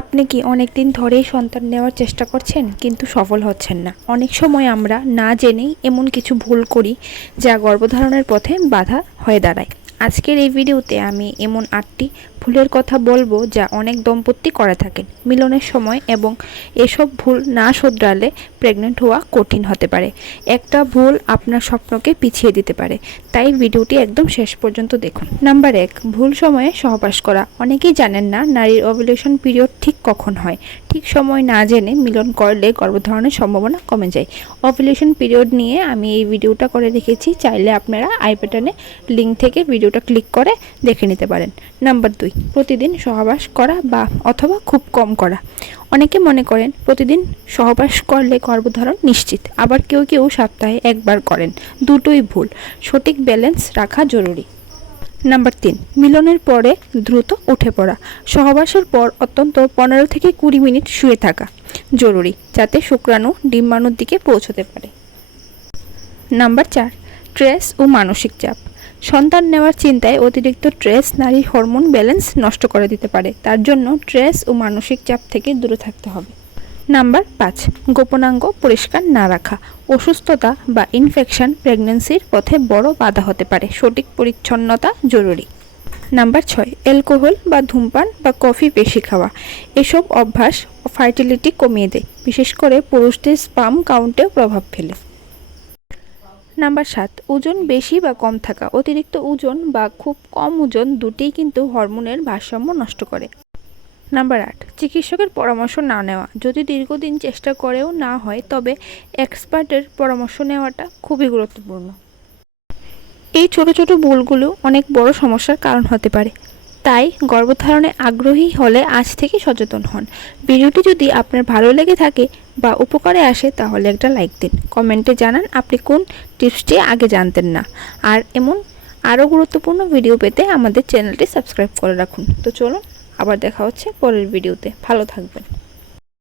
আপনি কি অনেক দিন ধরেই সন্তান নেওয়ার চেষ্টা করছেন? কিন্তু সফল হচ্ছেন না। অনেক সময় আমরা না জেনেই এমন কিছু ভুল করি যা গর্ভধারণের পথে বাধা হয়ে দাঁড়ায়। আজকের এই ভিডিওতে আমি এমন আটটি ভুলের কথা বলব যা অনেক দম্পতি করে থাকেন। মিলনের সময় এবং এসব ভুল না শুধরালে প্রেগনেন্ট হওয়া কঠিন হতে পারে। একটা ভুল আপনার স্বপ্নকে পিছিয়ে দিতে পারে। তাই ভিডিওটি একদম শেষ পর্যন্ত দেখুন। নাম্বার এক, ভুল সময়ে সহবাস করা। অনেকেই জানেন না নারীর ওভুলেশন পিরিয়ড ঠিক কখন হয়। ঠিক সময় না জেনে মিলন করলে গর্ভধারণের সম্ভাবনা কমে যায়। ওভুলেশন পিরিয়ড নিয়ে আমি এই ভিডিওটা করে রেখেছি। চাইলে আপনারা আই বাটনে লিঙ্ক থেকে ভিডিওটা ক্লিক করে দেখে নিতে পারেন। নাম্বার দুই, প্রতিদিন সহবাস করা বা অথবা খুব কম করা। অনেকে মনে করেন প্রতিদিন সহবাস করলে গর্ভধারণ নিশ্চিত, আবার কেউ কেউ সপ্তাহে একবার করেন। দুটোই ভুল, সঠিক ব্যালেন্স রাখা জরুরি। নাম্বার তিন, মিলনের পরে দ্রুত উঠে পড়া। সহবাসের পর অত্যন্ত পনেরো থেকে কুড়ি মিনিট শুয়ে থাকা জরুরি, যাতে শুক্রাণু ডিম্বাণুর দিকে পৌঁছতে পারে। নাম্বার চার স্ট্রেস ও মানসিক চাপ। সন্তান নেওয়ার চিন্তায় অতিরিক্ত স্ট্রেস নারীর হরমোন ব্যালেন্স নষ্ট করে দিতে পারে। তার জন্য স্ট্রেস ও মানসিক চাপ থেকে দূরে থাকতে হবে। নাম্বার পাঁচ, গোপনাঙ্গ পরিষ্কার না রাখা। অসুস্থতা বা ইনফেকশন প্রেগনেন্সির পথে বড় বাধা হতে পারে। সঠিক পরিচ্ছন্নতা জরুরি। নাম্বার ছয়, অ্যালকোহল বা ধূমপান বা কফি বেশি খাওয়া। এসব অভ্যাস ফার্টিলিটি কমিয়ে দেয়। বিশেষ করে পুরুষদের স্পাম কাউন্টেও প্রভাব ফেলে। নাম্বার সাত, ওজন বেশি বা কম থাকা। অতিরিক্ত ওজন বা খুব কম ওজন দুটিই কিন্তু হরমোনের ভারসাম্য নষ্ট করে। নাম্বার আট, চিকিৎসকের পরামর্শ না নেওয়া। যদি দীর্ঘদিন চেষ্টা করেও না হয়, তবে এক্সপার্টের পরামর্শ নেওয়াটা খুবই গুরুত্বপূর্ণ। এই ছোট ছোট ভুলগুলো অনেক বড় সমস্যার কারণ হতে পারে। তাই গর্ভধারণে আগ্রহী হলে আজ থেকে সচেতন হন। ভিডিওটি যদি আপনার ভালো লেগে থাকে বা উপকারে আসে, তাহলে একটা লাইক দিন। কমেন্টে জানান আপনি কোন টিপসটি আগে জানতেন না। আর এমন আরও গুরুত্বপূর্ণ ভিডিও পেতে আমাদের চ্যানেলটি সাবস্ক্রাইব করে রাখুন। তো চলুন, আবার দেখা হচ্ছে পরের ভিডিওতে। ভালো থাকবেন।